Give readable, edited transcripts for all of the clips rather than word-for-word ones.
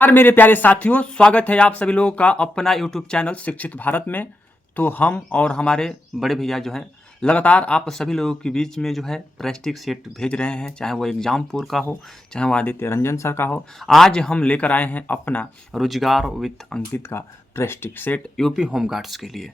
और मेरे प्यारे साथियों, स्वागत है आप सभी लोगों का अपना यूट्यूब चैनल शिक्षित भारत में। तो हम और हमारे बड़े भैया जो है लगातार आप सभी लोगों के बीच में जो है प्रेस्टिक सेट भेज रहे हैं, चाहे वो एग्जामपुर का हो, चाहे वो आदित्य रंजन सर का हो। आज हम लेकर आए हैं अपना रोजगार विथ अंकित का प्रेस्टिक सेट यूपी होमगार्ड्स के लिए।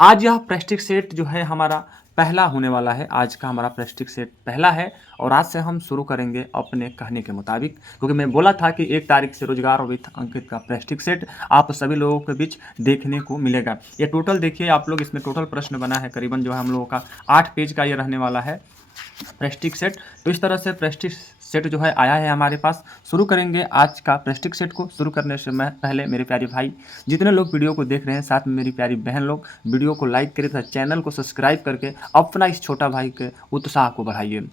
आज यह प्रेस्टिक सेट जो है हमारा पहला होने वाला है। आज का हमारा प्रेस्टिक सेट पहला है और आज से हम शुरू करेंगे अपने कहने के मुताबिक, क्योंकि मैं बोला था कि 1 तारीख से रोजगार विथ अंकित का प्रेस्टिक सेट आप सभी लोगों के बीच देखने को मिलेगा। ये टोटल देखिए आप लोग, इसमें टोटल प्रश्न बना है करीबन जो है हम लोगों का 8 पेज का ये रहने वाला है प्रेस्टिक सेट। तो इस तरह से प्रेस्टिक सेट जो है आया है हमारे पास। शुरू करेंगे आज का प्रेस्टिक सेट को। शुरू करने से मैं पहले मेरे प्यारे भाई जितने लोग वीडियो को देख रहे हैं, साथ में मेरी प्यारी बहन लोग, वीडियो को लाइक करें तथा चैनल को सब्सक्राइब करके अपना इस छोटा भाई के उत्साह को बढ़ाइए।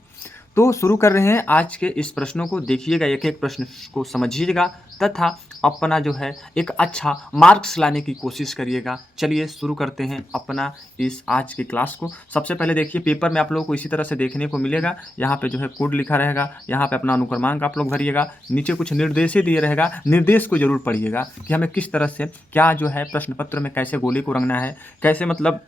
तो शुरू कर रहे हैं आज के इस प्रश्नों को। देखिएगा, एक एक प्रश्न को समझिएगा तथा अपना जो है एक अच्छा मार्क्स लाने की कोशिश करिएगा। चलिए शुरू करते हैं अपना इस आज की क्लास को। सबसे पहले देखिए, पेपर में आप लोगों को इसी तरह से देखने को मिलेगा। यहाँ पे जो है कोड लिखा रहेगा, यहाँ पे अपना अनुक्रमांक आप लोग भरिएगा, नीचे कुछ निर्देश दिए रहेगा। निर्देश को जरूर पढ़िएगा कि हमें किस तरह से क्या जो है प्रश्न पत्र में कैसे गोले को रंगना है, कैसे मतलब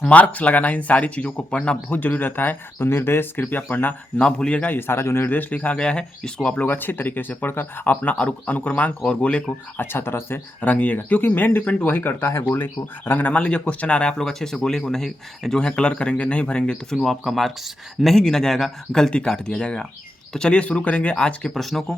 मार्क्स लगाना है। इन सारी चीज़ों को पढ़ना बहुत जरूरी रहता है, तो निर्देश कृपया पढ़ना ना भूलिएगा। ये सारा जो निर्देश लिखा गया है इसको आप लोग अच्छे तरीके से पढ़कर अपना अनुक्रमांक और गोले को अच्छा तरह से रंगिएगा, क्योंकि मेन डिपेंड वही करता है गोले को रंगना। मान लीजिए क्वेश्चन आ रहा है, आप लोग अच्छे से गोले को नहीं जो है कलर करेंगे, नहीं भरेंगे, तो फिर वो आपका मार्क्स नहीं गिना जाएगा, गलती काट दिया जाएगा। तो चलिए शुरू करेंगे आज के प्रश्नों को।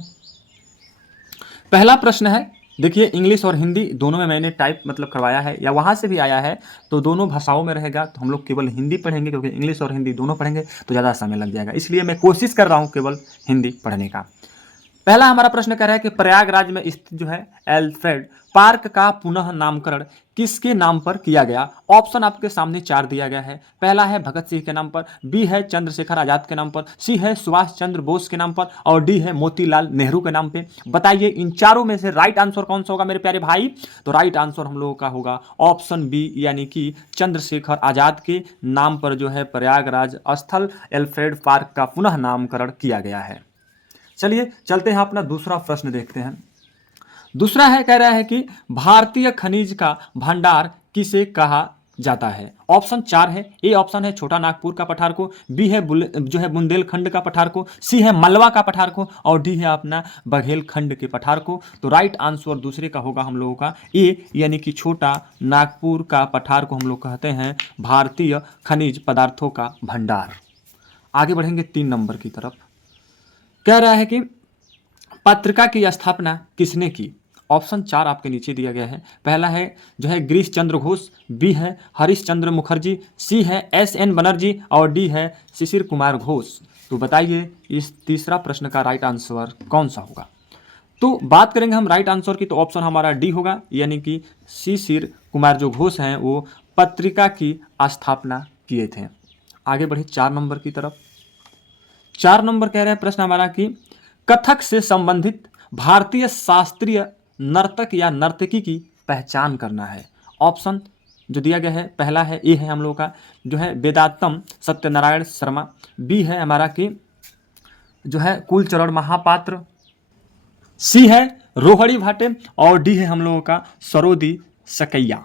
पहला प्रश्न है, देखिए इंग्लिश और हिंदी दोनों में मैंने टाइप मतलब करवाया है, या वहाँ से भी आया है, तो दोनों भाषाओं में रहेगा। तो हम लोग केवल हिंदी पढ़ेंगे, क्योंकि इंग्लिश और हिंदी दोनों पढ़ेंगे तो ज़्यादा समय लग जाएगा, इसलिए मैं कोशिश कर रहा हूँ केवल हिंदी पढ़ने का। पहला हमारा प्रश्न कह रहा है कि प्रयागराज में स्थित जो है एल्फ्रेड पार्क का पुनः नामकरण किसके नाम पर किया गया। ऑप्शन आपके सामने 4 दिया गया है। पहला है भगत सिंह के नाम पर, बी है चंद्रशेखर आजाद के नाम पर, सी है सुभाष चंद्र बोस के नाम पर, और डी है मोतीलाल नेहरू के नाम पे। बताइए इन चारों में से राइट आंसर कौन सा होगा मेरे प्यारे भाई। तो राइट आंसर हम लोगों का होगा ऑप्शन बी, यानी कि चंद्रशेखर आजाद के नाम पर जो है प्रयागराज स्थल एल्फ्रेड पार्क का पुनः नामकरण किया गया है। चलिए चलते हैं अपना दूसरा प्रश्न देखते हैं। दूसरा है, कह रहा है कि भारतीय खनिज का भंडार किसे कहा जाता है। ऑप्शन 4 है। ए ऑप्शन है छोटा नागपुर का पठार को, बी है जो है बुंदेलखंड का पठार को, सी है मलवा का पठार को, और डी है अपना बघेलखंड के पठार को। तो राइट आंसर दूसरे का होगा हम लोगों का ए, यानी कि छोटा नागपुर का पठार को हम लोग कहते हैं भारतीय खनिज पदार्थों का भंडार। आगे बढ़ेंगे 3 नंबर की तरफ। कह रहा है कि पत्रिका की स्थापना किसने की। ऑप्शन 4 आपके नीचे दिया गया है। पहला है जो है गिरीश चंद्र घोष, बी है हरीश चंद्र मुखर्जी, सी है एस.एन. बनर्जी, और डी है शिशिर कुमार घोष। तो बताइए इस तीसरा प्रश्न का राइट आंसर कौन सा होगा। तो बात करेंगे हम राइट आंसर की, तो ऑप्शन हमारा डी होगा, यानी कि शिशिर कुमार जो घोष हैं वो पत्रिका की स्थापना किए थे। आगे बढ़े 4 नंबर की तरफ। 4 नंबर कह रहे हैं प्रश्न हमारा कि कथक से संबंधित भारतीय शास्त्रीय नर्तक या नर्तकी की पहचान करना है। ऑप्शन जो दिया गया है, पहला है ए है हम लोग का जो है वेदांतम सत्यनारायण शर्मा, बी है हमारा कि जो है कुलचरण महापात्र, सी है रोहड़ी भाटे, और डी है हम लोगों का सरोदी सकैया।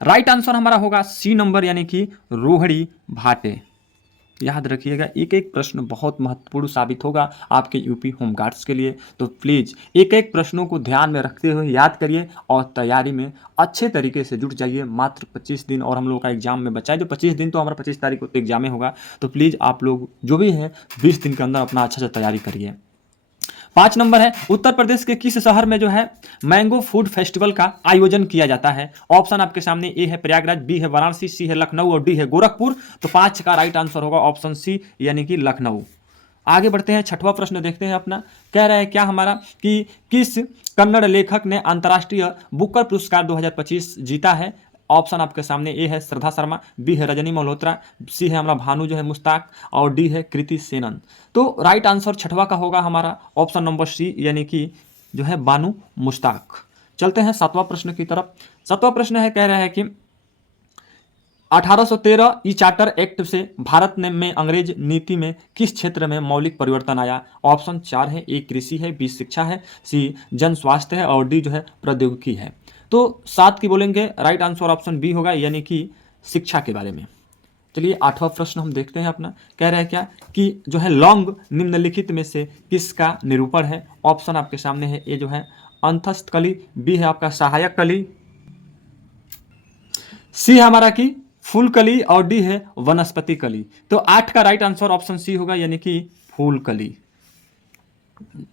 राइट आंसर हमारा होगा सी नंबर, यानी कि रोहड़ी भाटे। याद रखिएगा, एक एक प्रश्न बहुत महत्वपूर्ण साबित होगा आपके यूपी होमगार्ड्स के लिए। तो प्लीज़ एक एक प्रश्नों को ध्यान में रखते हुए याद करिए और तैयारी में अच्छे तरीके से जुट जाइए। मात्र 25 दिन और हम लोग का एग्जाम में बचा है। जो 25 दिन तो हमारा 25 तारीख को तो एग्जाम में होगा, तो प्लीज़ आप लोग जो भी हैं 20 दिन के अंदर अपना अच्छा से तैयारी करिए। 5 नंबर है, उत्तर प्रदेश के किस शहर में जो है मैंगो फूड फेस्टिवल का आयोजन किया जाता है। ऑप्शन आपके सामने ए है प्रयागराज, बी है वाराणसी, सी है लखनऊ, और डी है गोरखपुर। तो 5 का राइट आंसर होगा ऑप्शन सी, यानी कि लखनऊ। आगे बढ़ते हैं, 6वां प्रश्न देखते हैं अपना। कह रहा है क्या हमारा कि किस कन्नड़ लेखक ने अंतर्राष्ट्रीय बुकर पुरस्कार 2025 जीता है। ऑप्शन आपके सामने ए है श्रद्धा शर्मा, बी है रजनी मल्होत्रा, सी है हमारा भानु जो है मुश्ताक, और डी है कृति सेनन। तो राइट आंसर 6वां का होगा हमारा ऑप्शन नंबर सी, यानी कि जो है बानू मुश्ताक। चलते हैं 7वां प्रश्न की तरफ। 7वां प्रश्न है, कह रहा है कि 1813 ई चार्टर एक्ट से भारत में अंग्रेज नीति में किस क्षेत्र में मौलिक परिवर्तन आया? ऑप्शन 4 है, ए कृषि है, बी शिक्षा है, सी जन स्वास्थ्य है और डी जो है प्रौद्योगिकी है। तो 7 की बोलेंगे, राइट आंसर ऑप्शन बी होगा, यानी कि शिक्षा के बारे में। चलिए 8वां प्रश्न हम देखते हैं अपना। कह रहा है क्या कि जो है लौंग निम्नलिखित में से किसका निरूपण है? ऑप्शन आपके सामने है, ए जो है अंतस्थ कली, बी है आपका सहायक कली, सी है हमारा की फूल कली और डी है वनस्पति कली। तो 8 का राइट आंसर ऑप्शन सी होगा, यानी कि फूल कली।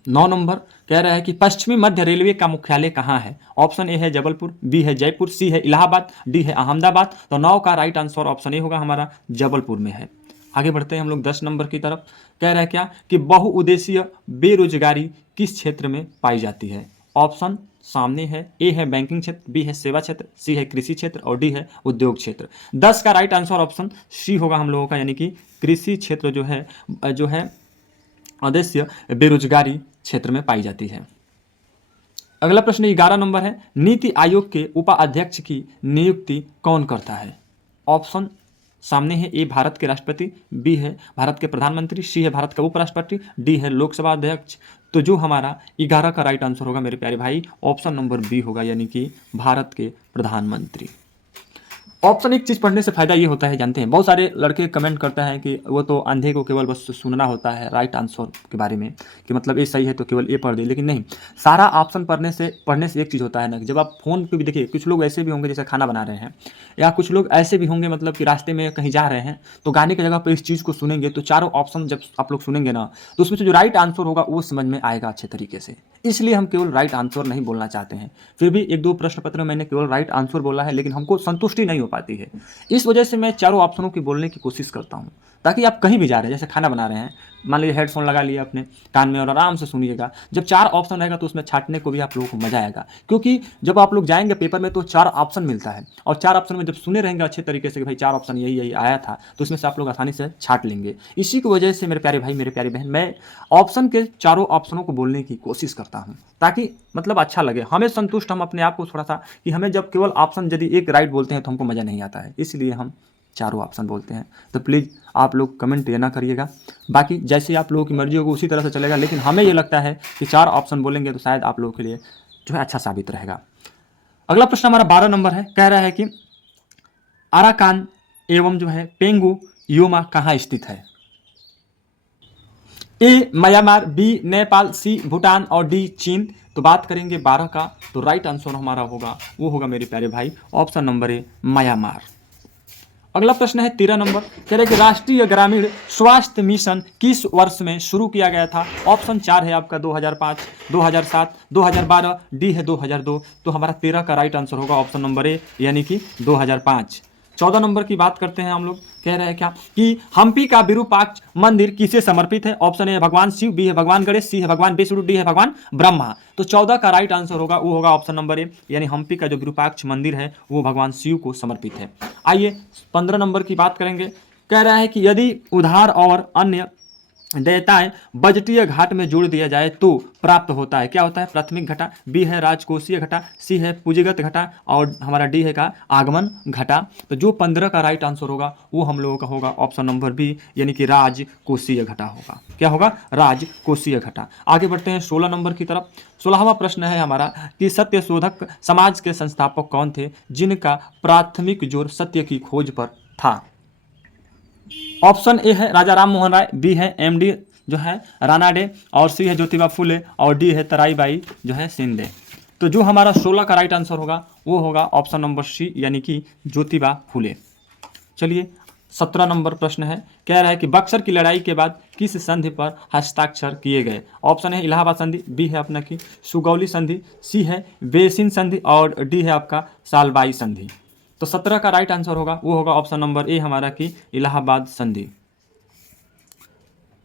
9 नंबर कह रहा है कि पश्चिमी मध्य रेलवे का मुख्यालय कहाँ है? ऑप्शन ए है जबलपुर, बी है जयपुर, सी है इलाहाबाद, डी है अहमदाबाद। तो 9 का राइट आंसर ऑप्शन ए होगा हमारा, जबलपुर में है। आगे बढ़ते हैं हम लोग 10 नंबर की तरफ। कह रहा है क्या कि बहुउद्देशीय बेरोजगारी किस क्षेत्र में पाई जाती है? ऑप्शन सामने है, ए है बैंकिंग क्षेत्र, बी है सेवा क्षेत्र, सी है कृषि क्षेत्र और डी है उद्योग क्षेत्र। 10 का राइट आंसर ऑप्शन सी होगा हम लोगों का, यानी कि कृषि क्षेत्र जो है उद्देश्य बेरोजगारी क्षेत्र में पाई जाती है। अगला प्रश्न 11 नंबर है, नीति आयोग के उपाध्यक्ष की नियुक्ति कौन करता है? ऑप्शन सामने है, ए भारत के राष्ट्रपति, बी है भारत के प्रधानमंत्री, सी है भारत का उपराष्ट्रपति, डी है लोकसभा अध्यक्ष। तो जो हमारा 11 का राइट आंसर होगा मेरे प्यारे भाई, ऑप्शन नंबर बी होगा, यानी कि भारत के प्रधानमंत्री। ऑप्शन एक चीज़ पढ़ने से फ़ायदा ये होता है, जानते हैं बहुत सारे लड़के कमेंट करते हैं कि वो तो अंधे को केवल बस सुनना होता है राइट आंसर के बारे में, कि मतलब ये सही है तो केवल ये पढ़ दे, लेकिन नहीं, सारा ऑप्शन पढ़ने से एक चीज़ होता है ना, कि जब आप फ़ोन पे भी देखिए, कुछ लोग ऐसे भी होंगे जैसे खाना बना रहे हैं, या कुछ लोग ऐसे भी होंगे मतलब कि रास्ते में कहीं जा रहे हैं, तो गाने की जगह पर इस चीज़ को सुनेंगे, तो चारों ऑप्शन जब आप लोग सुनेंगे ना, तो उसमें से जो राइट आंसर होगा वो समझ में आएगा अच्छे तरीके से। इसलिए हम केवल राइट आंसर नहीं बोलना चाहते हैं। फिर भी 1-2 प्रश्न पत्र में मैंने केवल राइट आंसर बोला है, लेकिन हमको संतुष्टि नहीं हो पाती है। इस वजह से मैं चारों ऑप्शनों की बोलने की कोशिश करता हूँ, ताकि आप कहीं भी जा रहे हैं, जैसे खाना बना रहे हैं, मान लीजिए हेडफोन लगा लिया अपने कान में और आराम से सुनिएगा। जब 4 ऑप्शन रहेगा तो उसमें छांटने को भी आप लोगों को मजा आएगा, क्योंकि जब आप लोग जाएंगे पेपर में तो 4 ऑप्शन मिलता है, और 4 ऑप्शन में जब सुने रहेंगे अच्छे तरीके से कि भाई 4 ऑप्शन यही यही आया था, तो उसमें से आप लोग आसानी से छांट लेंगे। इसी की वजह से मेरे प्यारे भाई, मेरे प्यारी बहन, मैं ऑप्शन के चारों ऑप्शनों को बोलने की कोशिश करता हूँ, ताकि मतलब अच्छा लगे, हमें संतुष्ट, हम अपने आप को थोड़ा सा, कि हमें जब केवल ऑप्शन यदि एक राइट बोलते हैं तो हमको मज़ा नहीं आता है, इसलिए हम चारों ऑप्शन बोलते हैं। तो प्लीज़ आप लोग कमेंट ये ना करिएगा, बाकी जैसे आप लोगों की मर्जी होगी उसी तरह से चलेगा, लेकिन हमें ये लगता है कि 4 ऑप्शन बोलेंगे तो शायद आप लोगों के लिए जो है अच्छा साबित रहेगा। अगला प्रश्न हमारा 12 नंबर है। कह रहा है कि अराकान एवं जो है पेंगू योमा कहाँ स्थित है? ए म्यांमार, बी नेपाल, सी भूटान और डी चीन। तो बात करेंगे 12 का, तो राइट आंसर हमारा होगा, वो होगा मेरे प्यारे भाई ऑप्शन नंबर ए म्यांमार। अगला प्रश्न है 13 नंबर। कह रहे कि राष्ट्रीय ग्रामीण स्वास्थ्य मिशन किस वर्ष में शुरू किया गया था? ऑप्शन 4 है आपका 2005, 2007, 2012, डी है 2002। तो हमारा 13 का राइट आंसर होगा ऑप्शन नंबर ए, यानी कि 2005। 14 नंबर की बात करते हैं हम लोग। कह रहे हैं क्या कि हम्पी का विरूपाक्ष मंदिर किसे समर्पित है? ऑप्शन ए है भगवान शिव, बी है भगवान गणेश, सी है भगवान विष्णु, डी है भगवान ब्रह्मा। तो 14 का राइट आंसर होगा, वो होगा ऑप्शन नंबर ए, यानी हम्पी का जो विरूपाक्ष मंदिर है वो भगवान शिव को समर्पित है। आइए 15 नंबर की बात करेंगे। कह रहा है कि यदि उधार और अन्य देयताएं बजटीय घाट में जोड़ दिया जाए तो प्राप्त होता है, क्या होता है? प्राथमिक घटा, बी है राजकोषीय घटा, सी है पूंजीगत घटा और हमारा डी है का आगमन घटा। तो जो 15 का राइट आंसर होगा वो हम लोगों का होगा ऑप्शन नंबर बी, यानी कि राजकोषीय घटा होगा। क्या होगा? राजकोषीय घटा। आगे बढ़ते हैं 16 नंबर की तरफ। 16वां प्रश्न है हमारा कि सत्यशोधक समाज के संस्थापक कौन थे जिनका प्राथमिक जोर सत्य की खोज पर था? ऑप्शन ए है राजा राम मोहन राय, बी है एमडी जो है रानाडे और सी है ज्योतिबा फुले और डी है तराईबाई जो है शिंदे। तो जो हमारा 16 का राइट आंसर होगा वो होगा ऑप्शन नंबर सी, यानी कि ज्योतिबा फुले। चलिए 17 नंबर प्रश्न है। कह रहा है कि बक्सर की लड़ाई के बाद किस संधि पर हस्ताक्षर किए गए? ऑप्शन है इलाहाबाद संधि, बी है अपना की सुगौली संधि, सी है बेसिन संधि और डी है आपका सालबाई संधि। तो 17 का राइट आंसर होगा वो होगा ऑप्शन नंबर ए हमारा की इलाहाबाद संधि।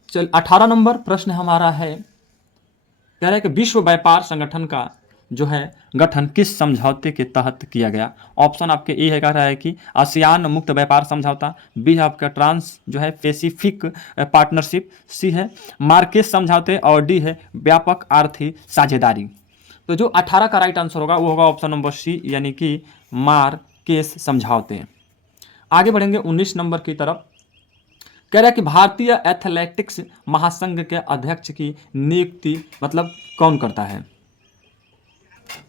चल 18 नंबर प्रश्न हमारा है। कह रहा है कि विश्व व्यापार संगठन का जो है गठन किस समझौते के तहत किया गया? ऑप्शन आपके ए है, कह रहा है कि आसियान मुक्त व्यापार समझौता, बी है आपका ट्रांस जो है पैसिफिक पार्टनरशिप, सी है मार्केस समझौते और डी है व्यापक आर्थिक साझेदारी। तो जो 18 का राइट आंसर होगा वो होगा ऑप्शन नंबर सी, यानी कि मार्केस समझौते। आगे बढ़ेंगे 19 नंबर की तरफ। कह रहा है कि भारतीय एथलेटिक्स महासंघ के अध्यक्ष की नियुक्ति मतलब कौन करता है।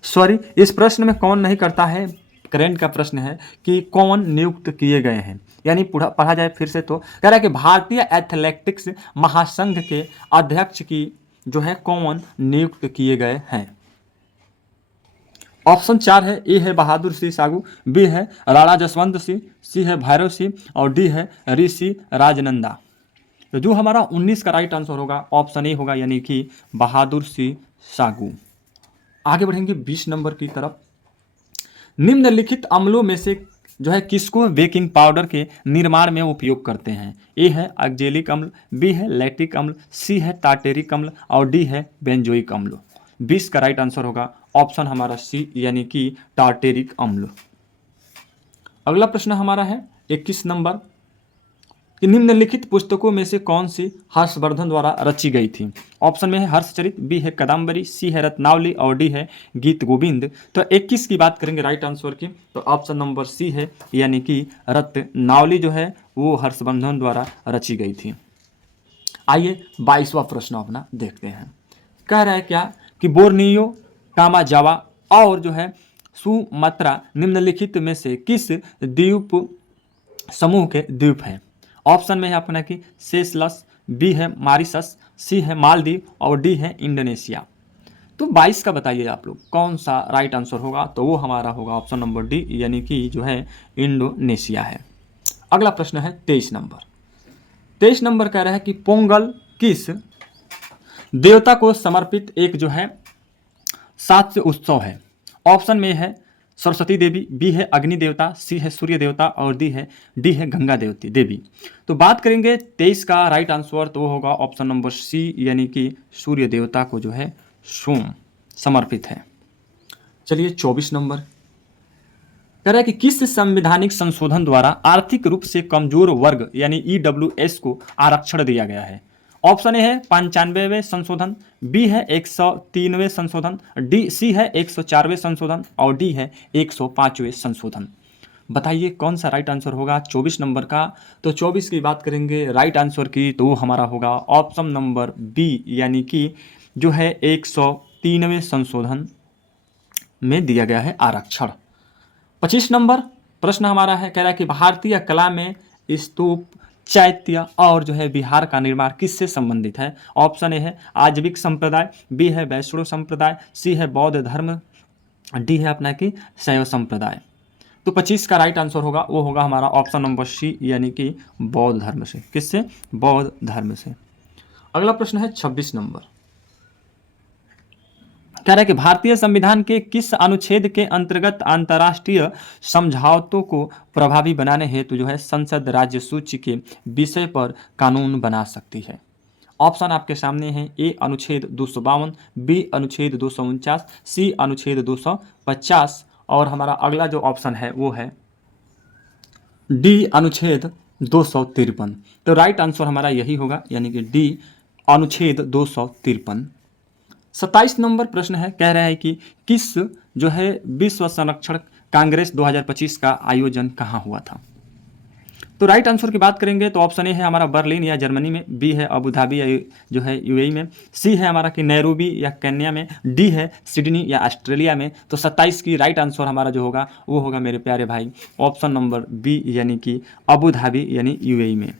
सॉरी, इस प्रश्न में कौन नहीं करता है, करंट का प्रश्न है कि कौन नियुक्त किए गए हैं, यानी पढ़ा जाए फिर से तो कह रहा है कि भारतीय एथलेटिक्स महासंघ के अध्यक्ष की जो है कौन नियुक्त किए गए हैं। ऑप्शन 4 है, ए है बहादुर सिंह सागू, बी है राणा जसवंत सिंह, सी है भैरव सिंह और डी है ऋषि राजनंदा। तो जो हमारा 19 का राइट आंसर होगा ऑप्शन ए होगा, यानी कि बहादुर सिंह सागू। आगे बढ़ेंगे 20 नंबर की तरफ। निम्नलिखित अम्लों में से जो है किसको बेकिंग पाउडर के निर्माण में उपयोग करते हैं। ए है ऑक्जेलिक अम्ल, बी है लैक्टिक अम्ल, सी है टार्टेरिक अम्ल और डी है बेंजोइक अम्ल। 20 का राइट आंसर होगा ऑप्शन हमारा सी, यानी कि टार्टेरिक अम्ल। अगला प्रश्न हमारा है 21 नंबर कि निम्नलिखित पुस्तकों में से कौन सी हर्षवर्धन द्वारा रची गई थी। ऑप्शन में है हर्षचरित, बी है कादम्बरी, सी है रत्नावली और डी है गीत गोविंद। तो 21 की बात करेंगे राइट आंसर की, तो ऑप्शन नंबर सी है, यानी कि रत्नावली जो है वो हर्षवर्धन द्वारा रची गई थी। आइए 22वां प्रश्न अपना देखते हैं। कह रहा है क्या कि बोर्नियो, कामाजावा और जो है सुमात्रा निम्नलिखित में से किस द्वीप समूह के द्वीप हैं। ऑप्शन में है अपना कि सेशलस, बी है मॉरिशस, सी है मालदीव और डी है इंडोनेशिया। तो 22 का बताइए आप लोग कौन सा राइट आंसर होगा, तो वो हमारा होगा ऑप्शन नंबर डी, यानी कि जो है इंडोनेशिया है। अगला प्रश्न है 23 नंबर। 23 नंबर कह रहा है कि पोंगल किस देवता को समर्पित एक जो है सात्स्य उत्सव है। ऑप्शन में है सरस्वती देवी, बी है अग्नि देवता, सी है सूर्य देवता और डी है गंगा देवती देवी। तो बात करेंगे 23 का राइट आंसर, तो वो होगा ऑप्शन नंबर सी, यानी कि सूर्य देवता को जो है सोम समर्पित है। चलिए 24 नंबर कह रहा है कि किस संवैधानिक संशोधन द्वारा आर्थिक रूप से कमजोर वर्ग यानी ईडब्ल्यूएस को आरक्षण दिया गया है। ऑप्शन ए है 95वें संशोधन, बी है 103वें संशोधन, सी है 104वें संशोधन और डी है 105वें संशोधन। बताइए कौन सा राइट आंसर होगा 24 नंबर का। तो 24 की बात करेंगे राइट आंसर की, तो वो हमारा होगा ऑप्शन नंबर बी, यानी कि जो है 103वें संशोधन में दिया गया है आरक्षण। 25 नंबर प्रश्न हमारा है, कह रहा है कि भारतीय कला में स्तूप, चैत्य और जो है विहार का निर्माण किससे संबंधित है। ऑप्शन ए है आजीविक संप्रदाय, बी है वैष्णव संप्रदाय, सी है बौद्ध धर्म, डी है अपना कि शैव संप्रदाय। तो 25 का राइट आंसर होगा वो होगा हमारा ऑप्शन नंबर सी, यानी कि बौद्ध धर्म से। किससे? बौद्ध धर्म से। अगला प्रश्न है 26 नंबर। कह रहा है कि भारतीय संविधान के किस अनुच्छेद के अंतर्गत अंतर्राष्ट्रीय समझौतों को प्रभावी बनाने हेतु जो है संसद राज्य सूची के विषय पर कानून बना सकती है। ऑप्शन आपके सामने है, ए अनुच्छेद 252, बी अनुच्छेद 249, सी अनुच्छेद 250 और हमारा अगला जो ऑप्शन है वो है डी अनुच्छेद 253। तो राइट आंसर हमारा यही होगा, यानी कि डी अनुच्छेद 253। 27 नंबर प्रश्न है, कह रहा है कि किस जो है विश्व संरक्षण कांग्रेस 2025 का आयोजन कहाँ हुआ था। तो राइट आंसर की बात करेंगे तो ऑप्शन ए है हमारा बर्लिन या जर्मनी में, बी है अबू धाबी या जो है यूएई में, सी है हमारा कि नैरोबी या केन्या में, डी है सिडनी या ऑस्ट्रेलिया में। तो 27 की राइट आंसर हमारा जो होगा वो होगा मेरे प्यारे भाई ऑप्शन नंबर बी, यानी कि अबू धाबी यानी यूएई में।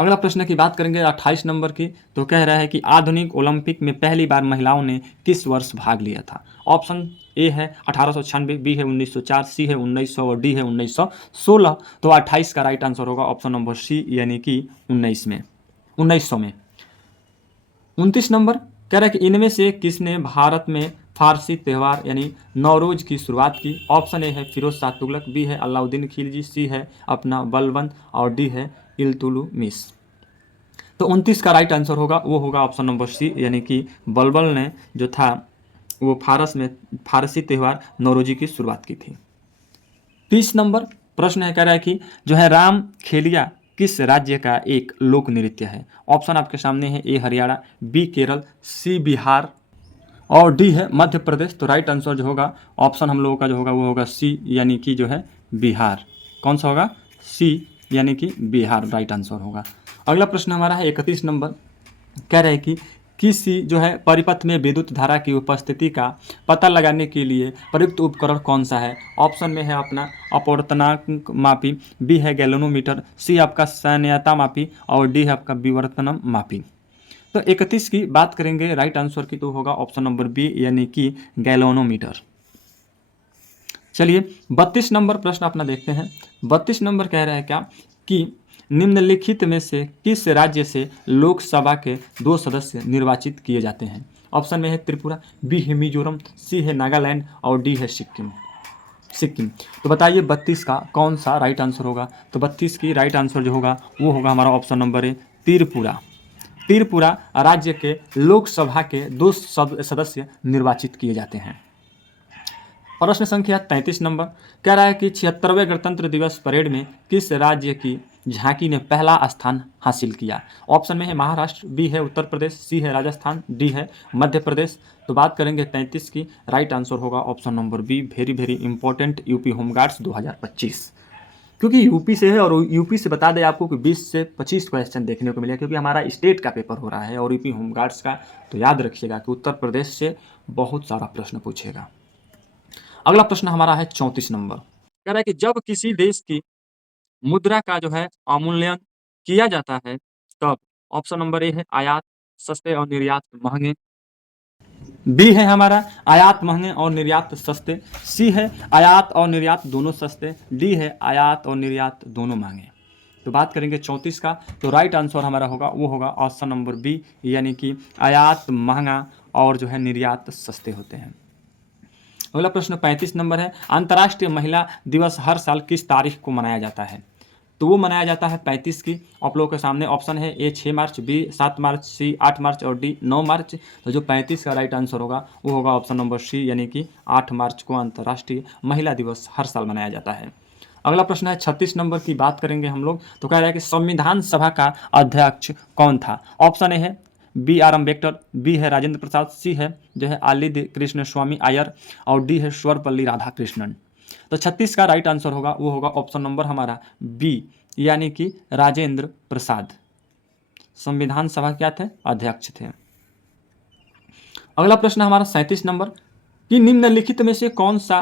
अगला प्रश्न की बात करेंगे 28 नंबर की, तो कह रहा है कि आधुनिक ओलंपिक में पहली बार महिलाओं ने किस वर्ष भाग लिया था। ऑप्शन ए है 1896, बी है 1904, सी है 1900 और डी है 1916। तो 28 का राइट आंसर होगा ऑप्शन नंबर सी, यानी कि 1900 में। 29 नंबर कह रहा है कि इनमें से किसने भारत में फारसी त्यौहार यानी नौरोज की शुरुआत की। ऑप्शन ए है फिरोज शाह तुगलक, बी है अलाउद्दीन खिलजी, सी है अपना बलबंत और डी है इल्तुतमिश। तो 29 का राइट आंसर होगा वो होगा ऑप्शन नंबर सी, यानी कि बलबल ने जो था वो फारस में फारसी त्यौहार नौरोजी की शुरुआत की थी। 30 नंबर प्रश्न है, कह रहा है कि जो है राम खेलिया किस राज्य का एक लोक नृत्य है। ऑप्शन आपके सामने है, ए हरियाणा, बी केरल, सी बिहार और डी है मध्य प्रदेश। तो राइट आंसर जो होगा ऑप्शन हम लोगों का जो होगा वो होगा सी, यानी कि जो है बिहार। कौन सा होगा? सी यानी कि बिहार राइट आंसर होगा। अगला प्रश्न हमारा है 31 नंबर, कह रहे हैं कि किसी जो है परिपथ में विद्युत धारा की उपस्थिति का पता लगाने के लिए प्रयुक्त उपकरण कौन सा है? ऑप्शन में है अपना अपवर्तनांक मापी, बी है गैल्वेनोमीटर, सी आपका संयता मापी और डी है आपका विवर्तनम मापी। तो 31 की बात करेंगे राइट आंसर की तो होगा ऑप्शन नंबर बी यानी कि गैल्वेनोमीटर। चलिए 32 नंबर प्रश्न अपना देखते हैं। 32 नंबर कह रहा है क्या कि निम्नलिखित में से किस राज्य से लोकसभा के 2 सदस्य निर्वाचित किए जाते हैं? ऑप्शन में है त्रिपुरा, बी है मिजोरम, सी है नागालैंड और डी है सिक्किम। तो बताइए 32 का कौन सा राइट आंसर होगा? तो 32 की राइट आंसर जो होगा वो होगा हमारा option number A Tripura. Tripura राज्य के लोकसभा के 2 सदस्य निर्वाचित किए जाते हैं। प्रश्न संख्या 33 नंबर कह रहा है कि 76वें गणतंत्र दिवस परेड में किस राज्य की झांकी ने पहला स्थान हासिल किया? ऑप्शन में है महाराष्ट्र, बी है उत्तर प्रदेश, सी है राजस्थान, डी है मध्य प्रदेश। तो बात करेंगे 33 की, राइट आंसर होगा option number B, very very important, UP home guards 2025। क्योंकि यूपी से है और यूपी से बता दें आपको कि 20 से 25 क्वेश्चन देखने को मिलेगा, क्योंकि हमारा स्टेट का पेपर हो रहा है और यूपी होमगार्ड्स का। तो याद रखिएगा कि उत्तर प्रदेश से बहुत सारा प्रश्न पूछेगा। अगला प्रश्न हमारा है 34 नंबर, कह रहा है कि जब किसी देश की मुद्रा का जो है अवमूल्यन किया जाता है तब ऑप्शन नंबर ए है आयात सस्ते और निर्यात महंगे, बी है हमारा आयात महंगे और निर्यात सस्ते, सी है आयात और निर्यात दोनों सस्ते, डी है आयात और निर्यात दोनों महंगे। तो बात करेंगे 34 का, तो राइट आंसर हमारा होगा वो होगा ऑप्शन नंबर बी यानी कि आयात महंगा और जो है निर्यात सस्ते होते हैं। अगला प्रश्न 35 नंबर है, अंतर्राष्ट्रीय महिला दिवस हर साल किस तारीख को मनाया जाता है? तो वो मनाया जाता है 35 की, आप लोगों के सामने ऑप्शन है ए 6 मार्च, बी 7 मार्च, सी 8 मार्च और डी 9 मार्च। तो जो 35 का राइट आंसर होगा वो होगा ऑप्शन नंबर सी यानी कि 8 मार्च को अंतर्राष्ट्रीय महिला दिवस हर साल मनाया जाता है। अगला प्रश्न है 36 नंबर की बात करेंगे हम लोग, तो कह रहा है कि संविधान सभा का अध्यक्ष कौन था? ऑप्शन ए है बी आर अम्बेडकर, बी है राजेंद्र प्रसाद, सी है जो है आलिद कृष्ण स्वामी आयर और डी है सर्वपल्ली राधाकृष्णन। तो 36 का राइट आंसर होगा वो होगा ऑप्शन नंबर हमारा बी यानी कि राजेंद्र प्रसाद संविधान सभा क्या थे? अध्यक्ष थे। अगला प्रश्न हमारा 37 नंबर कि निम्नलिखित में से कौन सा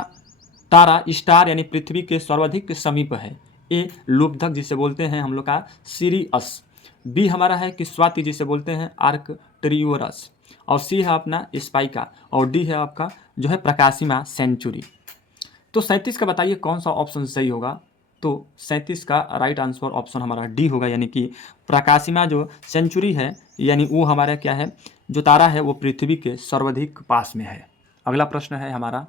तारा स्टार यानी पृथ्वी के सर्वाधिक समीप है? ए लुब्धक जिसे बोलते हैं हम लोग का सीरियस, बी हमारा है कि स्वाति जिसे बोलते हैं आर्कट्रियोरस और सी है अपना स्पाइका और डी है आपका जो है प्रकाशिमा सेंचुरी। तो 37 का बताइए कौन सा ऑप्शन सही होगा? तो 37 का राइट आंसर ऑप्शन हमारा डी होगा यानी कि प्रकाशिमा जो सेंचुरी है यानी वो हमारा क्या है जो तारा है वो पृथ्वी के सर्वाधिक पास में है। अगला प्रश्न है हमारा,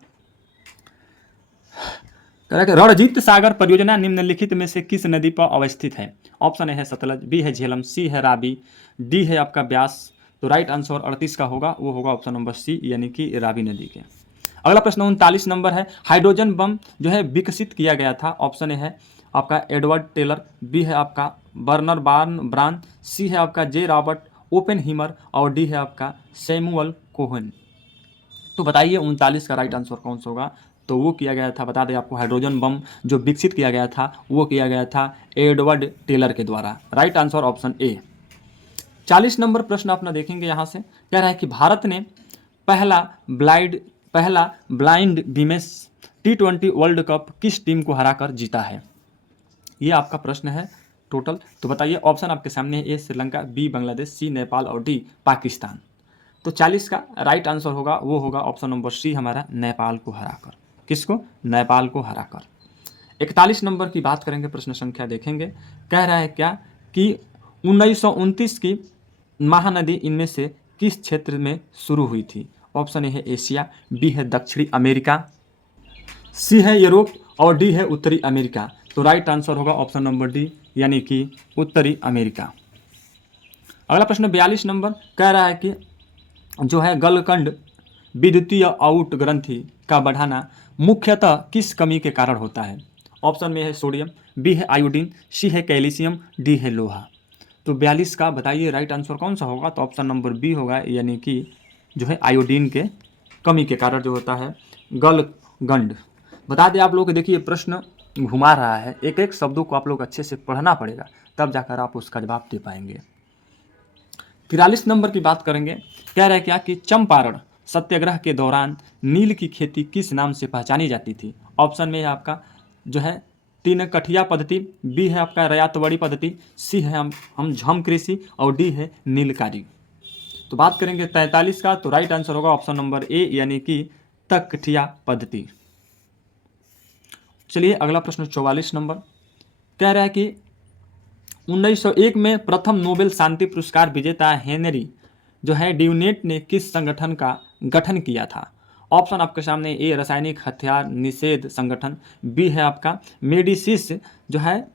रणजीत सागर परियोजना निम्नलिखित में से किस नदी पर अवस्थित है? ऑप्शन ए है सतलज, बी है झेलम, सी है रावी, डी है आपका ब्यास। तो राइट आंसर 38 का होगा वो होगा ऑप्शन नंबर सी यानी कि रावी नदी के। अगला प्रश्न 39 नंबर है, हाइड्रोजन बम जो है विकसित किया गया था। ऑप्शन ए है आपका एडवर्ड टेलर, बी है आपका बर्नर ब्रान, सी है आपका जे रॉबर्ट ओपेनहीमर और डी है आपका सैमुअल कोहेन। तो बताइए 39 का राइट आंसर कौन सा होगा? तो वो किया गया था, बता दें आपको, हाइड्रोजन बम जो विकसित किया गया था वो किया गया था एडवर्ड टेलर के द्वारा। Right answer option A. 40 number प्रश्न अपना देखेंगे यहाँ से, कह रहा है कि भारत ने पहला blind women's T20 world cup किस टीम को हराकर जीता है? ये आपका प्रश्न है टोटल। तो बताइए ऑप्शन आपके सामने है, ए श्रीलंका, बी बांग्लादेश, सी नेपाल और डी पाकिस्तान। तो 40 का राइट आंसर होगा वो होगा ऑप्शन नंबर सी हमारा नेपाल को हराकर। किसको? नेपाल को हराकर। 41 नंबर की बात करेंगे, प्रश्न संख्या देखेंगे, कह रहा है क्या कि 1929 की महानदी इनमें से किस क्षेत्र में शुरू हुई थी? ऑप्शन ए है एशिया, बी है दक्षिणी अमेरिका, सी है यूरोप और डी है उत्तरी अमेरिका। तो राइट आंसर होगा ऑप्शन नंबर डी यानी कि उत्तरी अमेरिका। अगला प्रश्न 42 नंबर कह रहा है कि जो है गलकंड विद्युतीय आउट ग्रंथि का बढ़ाना मुख्यतः किस कमी के कारण होता है? ऑप्शन में है सोडियम, बी है आयोडीन, सी है कैल्शियम, डी है लोहा। तो 42 का बताइए राइट आंसर कौन सा होगा? तो ऑप्शन नंबर बी होगा यानी कि जो है आयोडीन के कमी के कारण जो होता है गलगंड। बता दें आप लोग, देखिए प्रश्न घुमा रहा है, एक एक शब्दों को आप लोग अच्छे से पढ़ना पड़ेगा, तब जाकर आप उसका जवाब दे पाएंगे। 43 नंबर की बात करेंगे। कह रहा है क्या कि चंपारण सत्याग्रह के दौरान नील की खेती किस नाम से पहचानी जाती थी? ऑप्शन में है आपका जो है तीन कठिया पद्धति, बी है आपका रयातवड़ी पद्धति, सी है हम झम कृषि और डी है नीलकारी। तो बात करेंगे 43 का, तो राइट आंसर होगा ऑप्शन नंबर ए यानी कि तकठिया पद्धति। चलिए अगला प्रश्न 44 नंबर। कह रहा है कि 1901 में प्रथम नोबेल शांति पुरस्कार विजेता हेनरी जो है ड्यूनेट ने किस संगठन का गठन किया था? ऑप्शन आपके सामने, ए रासायनिक हथियार निषेध संगठन, बी है आपका मेडिसिस जो है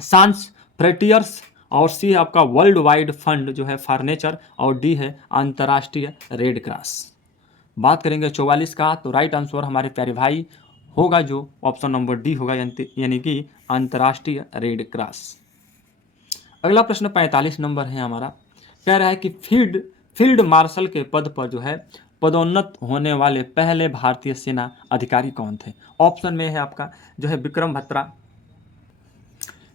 सांस फ्रंटियर्स, और सी है आपका वर्ल्ड वाइड फंड जो है फॉर नेचर, और डी है अंतर्राष्ट्रीय रेड क्रॉस। बात करेंगे 44 का, तो राइट आंसर हमारे प्यारे भाई होगा जो ऑप्शन नंबर डी होगा, यानी कि अंतर्राष्ट्रीय रेड क्रॉस। अगला प्रश्न 45 नंबर है हमारा। कह रहा है कि फील्ड मार्शल के पद पर जो है पदोन्नत होने वाले पहले भारतीय सेना अधिकारी कौन थे? ऑप्शन में है आपका जो है विक्रम बत्रा,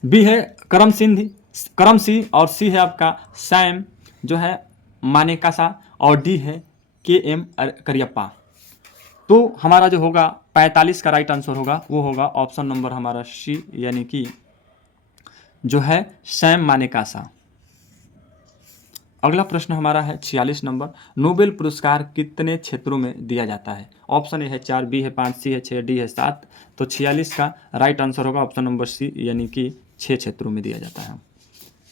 बी है करम सिंह, और सी है आपका सैम जो है मानेकासा, और डी है KM करियप्पा। तो हमारा जो होगा 45 का राइट आंसर होगा वो होगा ऑप्शन नंबर हमारा सी यानी कि जो है सैम मानेकासा। अगला प्रश्न हमारा है 46 नंबर। नोबेल पुरस्कार कितने क्षेत्रों में दिया जाता है? ऑप्शन ए है 4, बी है 5, सी है 6, डी है 7। तो 46 का राइट आंसर होगा ऑप्शन नंबर सी यानी कि 6 क्षेत्रों में दिया जाता है।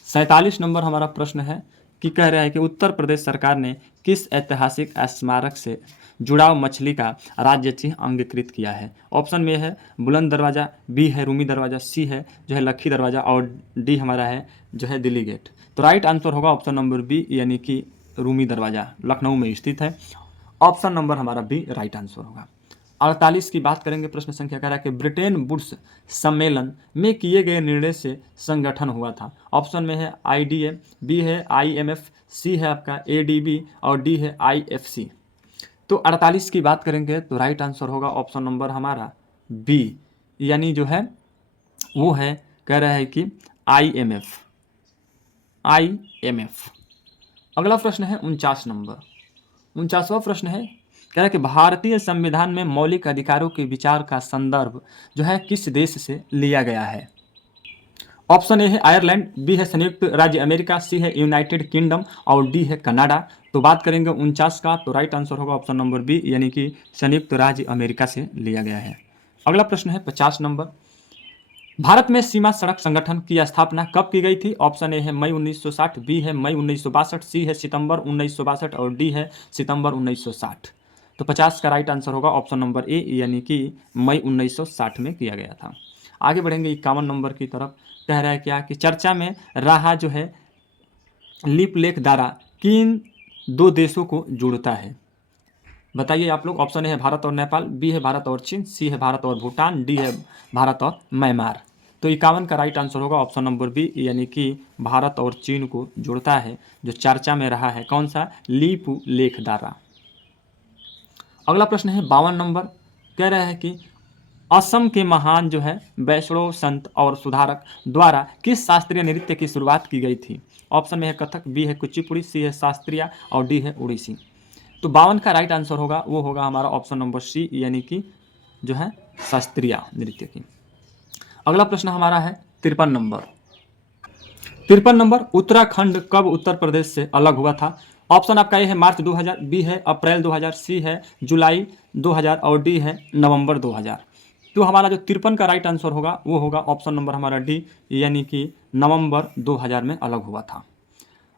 47 नंबर हमारा प्रश्न है कि कह रहा है कि उत्तर प्रदेश सरकार ने किस ऐतिहासिक स्मारक से जुड़ाव मछली का राज्य चिन्ह अंगीकृत किया है? ऑप्शन में है बुलंद दरवाज़ा, बी है रूमी दरवाज़ा, सी है जो है लखी दरवाज़ा, और डी हमारा है जो है दिल्ली गेट। तो राइट आंसर होगा ऑप्शन नंबर बी यानी कि रूमी दरवाज़ा, लखनऊ में स्थित है। ऑप्शन नंबर हमारा बी राइट आंसर होगा। 48 की बात करेंगे। प्रश्न संख्या कह रहा है कि ब्रिटेन वुड्स सम्मेलन में किए गए निर्णय से संगठन हुआ था। ऑप्शन में है IDA, बी है IMF, सी है आपका ADB, और डी है IFC। तो 48 की बात करेंगे तो राइट आंसर होगा ऑप्शन नंबर हमारा बी यानी जो है वो है कह रहा है कि IMF। अगला प्रश्न है 49 नंबर। 49वां प्रश्न है कह रहा है कि भारतीय संविधान में मौलिक अधिकारों के विचार का संदर्भ जो है किस देश से लिया गया है? ऑप्शन ए है आयरलैंड, बी है संयुक्त राज्य अमेरिका, सी है यूनाइटेड किंगडम, और डी है कनाडा। तो बात करेंगे 49 का, तो राइट आंसर होगा ऑप्शन नंबर बी यानी कि संयुक्त राज्य अमेरिका से लिया गया है। अगला प्रश्न है 50 नंबर। भारत में सीमा सड़क संगठन की स्थापना कब की गई थी? ऑप्शन ए है मई 1960, बी है मई 1962, सी है सितंबर 1962, और डी है सितंबर 1960। तो 50 का राइट आंसर होगा ऑप्शन नंबर ए यानी कि मई 1960 में किया गया था। आगे बढ़ेंगे 51 नंबर की तरफ। कह रहा है क्या कि चर्चा में रहा जो है लीप लेख द्वारा किन दो देशों को जोड़ता है? बताइए आप लोग। ऑप्शन ए है भारत और नेपाल, बी है भारत और चीन, सी है भारत और भूटान, डी है भारत और म्यांमार। तो 51 का राइट आंसर होगा ऑप्शन नंबर बी यानी कि भारत और चीन को जोड़ता है, जो चर्चा में रहा है कौन सा? लीप लेख द्वारा। अगला प्रश्न है 52 नंबर। कह रहा है कि असम के महान जो है वैष्णव संत और सुधारक द्वारा किस शास्त्रीय नृत्य की शुरुआत की गई थी? ऑप्शन में है कथक, बी है कुचिपुड़ी, सी है शास्त्रीय, और डी है उड़ीसी। तो 52 का राइट आंसर होगा वो होगा हमारा ऑप्शन नंबर सी यानी कि जो है शास्त्रीय नृत्य की। अगला प्रश्न हमारा है 53 नंबर। 53 नंबर। उत्तराखंड कब उत्तर प्रदेश से अलग हुआ था? ऑप्शन आपका ए है मार्च 2000, बी है अप्रैल 2000, सी है जुलाई 2000, और डी है नवंबर 2000। तो हमारा जो 53 का राइट आंसर होगा वो होगा ऑप्शन नंबर हमारा डी यानी कि नवंबर 2000 में अलग हुआ था।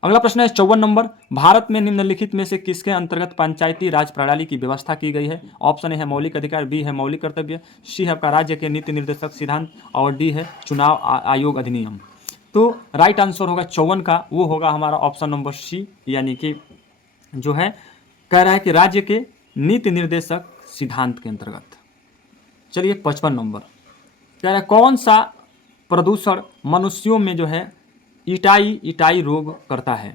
अगला प्रश्न है 54 नंबर। भारत में निम्नलिखित में से किसके अंतर्गत पंचायती राज प्रणाली की व्यवस्था की गई है? ऑप्शन ए है मौलिक अधिकार, बी है मौलिक कर्तव्य, सी है आपका राज्य के नीति निर्देशक सिद्धांत, और डी है चुनाव आयोग अधिनियम। तो राइट आंसर होगा 54 का वो होगा हमारा ऑप्शन नंबर सी यानी कि जो है कह रहा है कि राज्य के नीति निर्देशक सिद्धांत के अंतर्गत। चलिए 55 नंबर। कह रहा है कौन सा प्रदूषण मनुष्यों में जो है इटाई रोग करता है?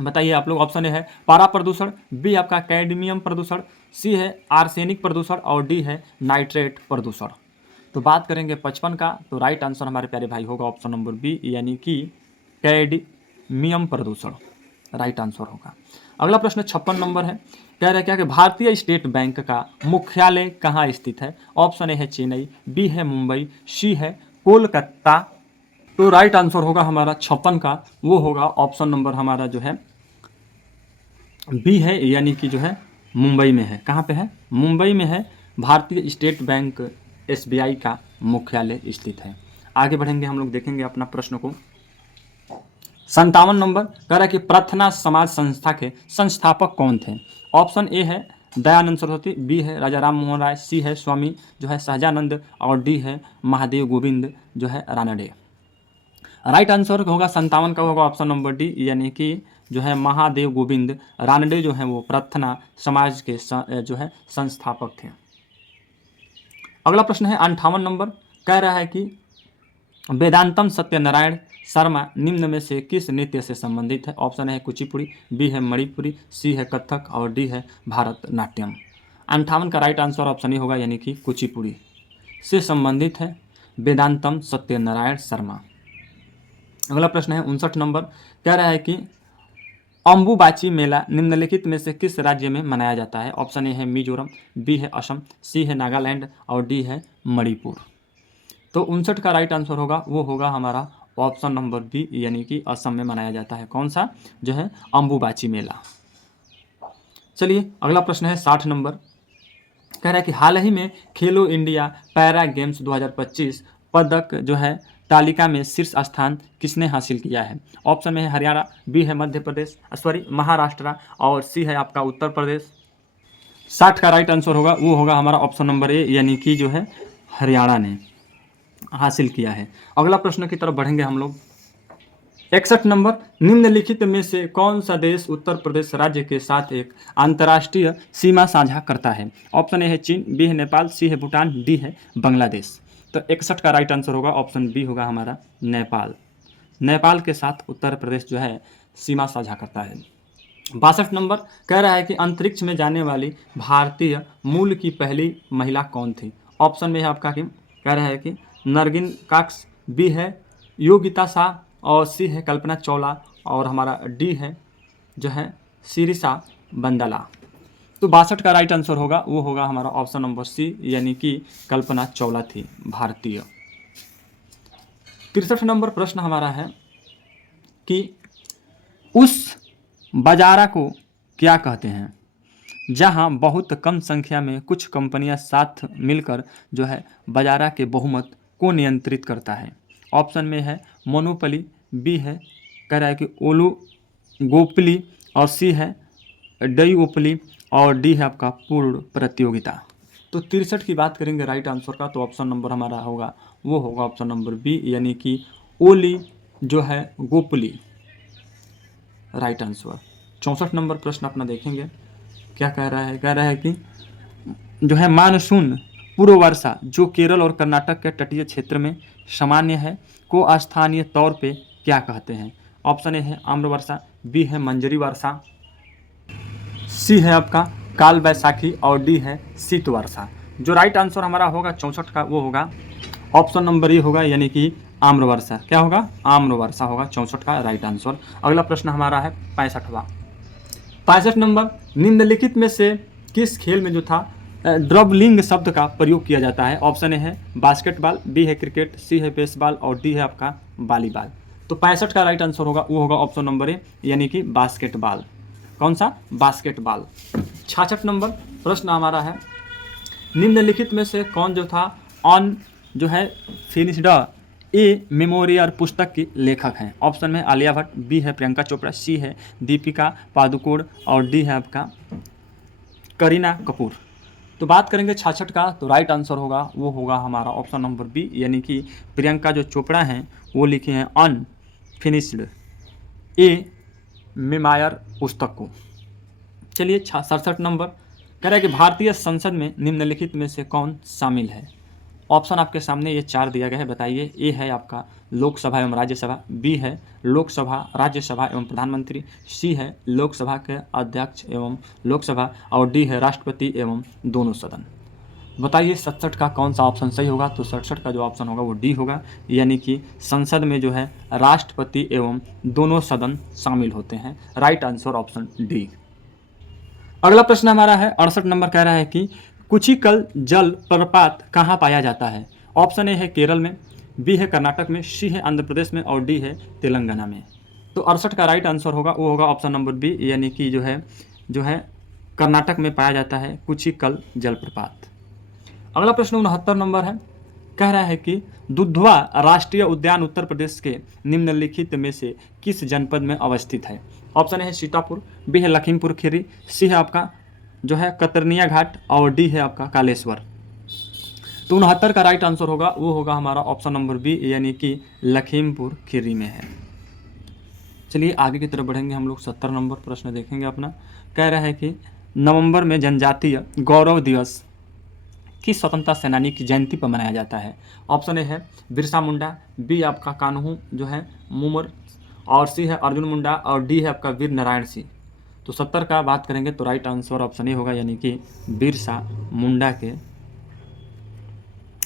बताइए आप लोग। ऑप्शन ए है पारा प्रदूषण, बी आपका कैडमियम प्रदूषण, सी है आर्सेनिक प्रदूषण, और डी है नाइट्रेट प्रदूषण। तो बात करेंगे 55 का, तो राइट आंसर हमारे प्यारे भाई होगा ऑप्शन नंबर बी, यानी कि कैडमियम प्रदूषण राइट आंसर होगा। अगला प्रश्न 56 नंबर है, कह रहा है क्या कि भारतीय स्टेट बैंक का मुख्यालय कहाँ स्थित है। ऑप्शन ए है चेन्नई, बी है मुंबई, सी है कोलकाता। तो राइट आंसर होगा हमारा 56 का, वो होगा ऑप्शन नंबर हमारा जो है बी है, यानी कि जो है मुंबई में है। कहाँ पे है? मुंबई में है। भारतीय स्टेट बैंक SBI का मुख्यालय स्थित है। आगे बढ़ेंगे हम लोग, देखेंगे अपना प्रश्न को। 57 नंबर कह रहा है कि प्रार्थना समाज संस्था के संस्थापक कौन थे। ऑप्शन ए है दयानंद सरस्वती, बी है राजा राम मोहन राय, सी है स्वामी जो है सहजानंद, और डी है महादेव गोविंद जो है रानडे। राइट आंसर होगा 57 का होगा ऑप्शन नंबर डी, यानी कि जो है महादेव गोविंद रानडे जो है वो प्रार्थना समाज के जो है संस्थापक थे। अगला प्रश्न है 58 नंबर, कह रहा है कि वेदांतम सत्यनारायण शर्मा निम्न में से किस नृत्य से संबंधित है। ऑप्शन है कुचिपुड़ी, बी है मणिपुरी, सी है कथक, और डी है भारतनाट्यम। 58 का राइट आंसर ऑप्शन ही होगा, यानी कि कुचिपुड़ी से संबंधित है वेदांतम सत्यनारायण शर्मा। अगला प्रश्न है 59 नंबर, कह रहा है कि अम्बुबाची मेला निम्नलिखित में से किस राज्य में मनाया जाता है। ऑप्शन ए है मिजोरम, बी है असम, सी है नागालैंड, और डी है मणिपुर। तो 59 का राइट आंसर होगा, वो होगा हमारा ऑप्शन नंबर बी, यानी कि असम में मनाया जाता है। कौन सा? जो है अम्बुबाची मेला। चलिए अगला प्रश्न है 60 नंबर, कह रहा है कि हाल ही में खेलो इंडिया पैरा गेम्स 2025 पदक जो है तालिका में शीर्ष स्थान किसने हासिल किया है। ऑप्शन में है हरियाणा, बी है मध्य प्रदेश, महाराष्ट्र, और सी है आपका उत्तर प्रदेश। 60 का राइट आंसर होगा, वो होगा हमारा ऑप्शन नंबर ए, यानी कि जो है हरियाणा ने हासिल किया है। अगला प्रश्न की तरफ बढ़ेंगे हम लोग। 61 नंबर, निम्नलिखित में से कौन सा देश उत्तर प्रदेश राज्य के साथ एक अंतर्राष्ट्रीय सीमा साझा करता है। ऑप्शन ए है चीन, बी है नेपाल, सी है भूटान, डी है बांग्लादेश। तो 61 का राइट आंसर होगा ऑप्शन बी होगा हमारा नेपाल। नेपाल के साथ उत्तर प्रदेश जो है सीमा साझा करता है। 62 नंबर, कह रहा है कि अंतरिक्ष में जाने वाली भारतीय मूल की पहली महिला कौन थी। ऑप्शन में है आपका कि कह रहा है कि नरगिन काक्स, बी है योगिता शाह, और सी है कल्पना चावला, और हमारा डी है जो है सिरिसा बंदला। तो 62 का राइट आंसर होगा, वो होगा हमारा ऑप्शन नंबर सी, यानी कि कल्पना चावला थी भारतीय। 63 नंबर प्रश्न हमारा है कि उस बाजारा को क्या कहते हैं जहां बहुत कम संख्या में कुछ कंपनियां साथ मिलकर जो है बाजारा के बहुमत को नियंत्रित करता है। ऑप्शन में है मोनोपोली, बी है कह रहा है कि ओलिगोपोली, और सी है डुओपोली, और डी है आपका पूर्ण प्रतियोगिता। तो 63 की बात करेंगे राइट आंसर का, तो ऑप्शन नंबर हमारा होगा, वो होगा ऑप्शन नंबर बी, यानी कि ओली जो है गोपोली राइट आंसर। 64 नंबर प्रश्न अपना देखेंगे क्या कह रहा है। कह रहा है कि जो है मानसून पूर्व वर्षा जो केरल और कर्नाटक के तटीय क्षेत्र में सामान्य है को स्थानीय तौर पे क्या कहते हैं। ऑप्शन ए है आम्र वर्षा, बी है मंजरी वर्षा, सी है आपका काल बैसाखी, और डी है शीत वर्षा। जो राइट आंसर हमारा होगा 64 का, वो होगा ऑप्शन नंबर ए होगा, यानी कि आम्र वर्षा। क्या होगा? आम्र वर्षा होगा 64 का राइट आंसर। अगला प्रश्न हमारा है 65वां। 65 नंबर, निम्नलिखित में से किस खेल में जो था ड्रबलिंग शब्द का प्रयोग किया जाता है। ऑप्शन ए है बास्केटबॉल, बी है क्रिकेट, सी है बेसबॉल, और डी है आपका वॉलीबॉल। तो 65 का राइट आंसर होगा, वो होगा ऑप्शन नंबर ए, यानी कि बास्केटबॉल। कौन सा? बास्केटबॉल। 66 नंबर प्रश्न हमारा है, निम्नलिखित में से कौन जो था ऑन जो है फिनिश्ड ए मेमोरियल पुस्तक की लेखक हैं। ऑप्शन में आलिया भट्ट, बी है प्रियंका चोपड़ा, सी है दीपिका पादुकोण, और डी है आपका करीना कपूर। तो बात करेंगे 66 का, तो राइट आंसर होगा, वो होगा हमारा ऑप्शन नंबर बी, यानी कि प्रियंका जो चोपड़ा हैं वो लिखे हैं अनफिनिश्ड ए मेमोरियल पुस्तक को। चलिए 67 नंबर, कह रहा है कि भारतीय संसद में निम्नलिखित में से कौन शामिल है। ऑप्शन आपके सामने ये 4 दिया गया है, बताइए। ए है आपका लोकसभा एवं राज्यसभा, बी है लोकसभा राज्यसभा एवं प्रधानमंत्री, सी है लोकसभा के अध्यक्ष एवं लोकसभा, और डी है राष्ट्रपति एवं दोनों सदन। बताइए 67 का कौन सा ऑप्शन सही होगा। तो 67 का जो ऑप्शन होगा वो डी होगा, यानी कि संसद में जो है राष्ट्रपति एवं दोनों सदन शामिल होते हैं। Right answer option D. अगला प्रश्न हमारा है 68 नंबर, कह रहा है कि कुचिकल जल प्रपात कहाँ पाया जाता है। ऑप्शन ए है केरल में, बी है कर्नाटक में, सी है आंध्र प्रदेश में और डी है तेलंगाना में। तो 68 का राइट आंसर होगा वो होगा ऑप्शन नंबर बी, यानी कि जो है कर्नाटक में पाया जाता है कुचिकल जलप्रपात। अगला प्रश्न 69 नंबर है, कह रहा है कि दुधवा राष्ट्रीय उद्यान उत्तर प्रदेश के निम्नलिखित में से किस जनपद में अवस्थित है। ऑप्शन है सीतापुर, बी है लखीमपुर खीरी, सी है आपका जो है कतरनिया घाट और डी है आपका कालेश्वर। तो 69 का राइट आंसर होगा वो होगा हमारा ऑप्शन नंबर बी, यानी कि लखीमपुर खीरी में है। चलिए आगे की तरफ बढ़ेंगे हम लोग। 70 नंबर प्रश्न देखेंगे अपना। कह रहा है कि नवंबर में जनजातीय गौरव दिवस किस स्वतंत्रता सेनानी की जयंती पर मनाया जाता है। ऑप्शन ए है बिरसा मुंडा, बी आपका कान्हू जो है मुमर और सी है अर्जुन मुंडा और डी है आपका वीर नारायण सिंह। तो 70 का बात करेंगे तो राइट आंसर ऑप्शन ए होगा, यानी कि बिरसा मुंडा के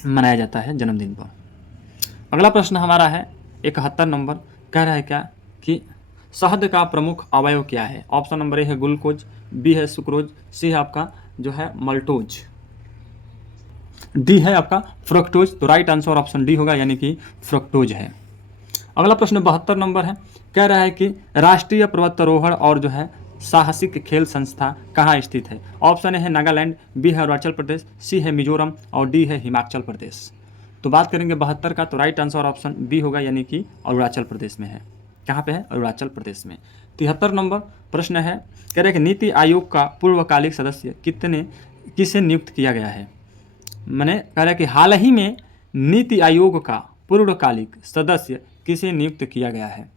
मनाया जाता है जन्मदिन पर। अगला प्रश्न हमारा है 71 नंबर, कह रहा है क्या कि शहद का प्रमुख अवयव क्या है। ऑप्शन नंबर ए है ग्लूकोज, बी है सुक्रोज, सी है आपका जो है मल्टोज, डी है आपका फ्रक्टोज। तो राइट आंसर ऑप्शन डी होगा, यानी कि फ्रक्टोज है। अगला प्रश्न 72 नंबर है, कह रहा है कि राष्ट्रीय पर्वतारोहण और जो है साहसिक खेल संस्था कहाँ स्थित है। ऑप्शन ए है नागालैंड, बी है अरुणाचल प्रदेश, सी है मिजोरम और डी है हिमाचल प्रदेश। तो बात करेंगे 72 का, तो राइट आंसर ऑप्शन बी होगा, यानी कि अरुणाचल प्रदेश में है। कहाँ पे है? अरुणाचल प्रदेश में। 73 नंबर प्रश्न है, कह रहे हैं कि नीति आयोग का पूर्वकालिक सदस्य किसे नियुक्त किया गया है। मैंने कह रहा है कि हाल ही में नीति आयोग का पूर्वकालिक सदस्य किसे नियुक्त किया गया है।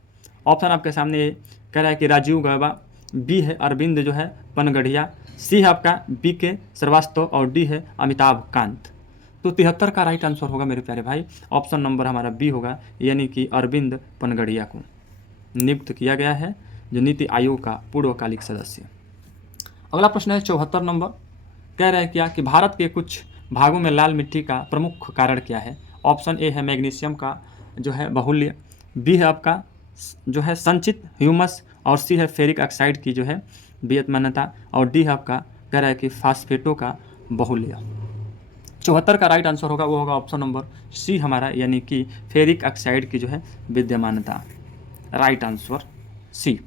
ऑप्शन आपके सामने कह रहा है कि राजीव गौबा, बी है अरविंद जो है पनगढ़िया, सी है आपका बी के श्रीवास्तव और डी है अमिताभ कांत। तो 73 का राइट आंसर होगा मेरे प्यारे भाई, ऑप्शन नंबर हमारा बी होगा, यानी कि अरविंद पनगढ़िया को नियुक्त किया गया है जो नीति आयोग का पूर्वकालिक सदस्य। अगला प्रश्न है 74 नंबर, कह रहा है क्या कि भारत के कुछ भागों में लाल मिट्टी का प्रमुख कारण क्या है। ऑप्शन ए है मैग्नीशियम का जो है बहुल्य, बी है आपका जो है संचित ह्यूमस और सी है फेरिक ऑक्साइड की जो है विद्यमानता और डी है आपका कह रहा है कि फास्फेटों का बहुल्य। 74 का राइट आंसर होगा वो होगा ऑप्शन नंबर सी हमारा, यानी कि फेरिक ऑक्साइड की जो है विद्यमानता। Right answer C.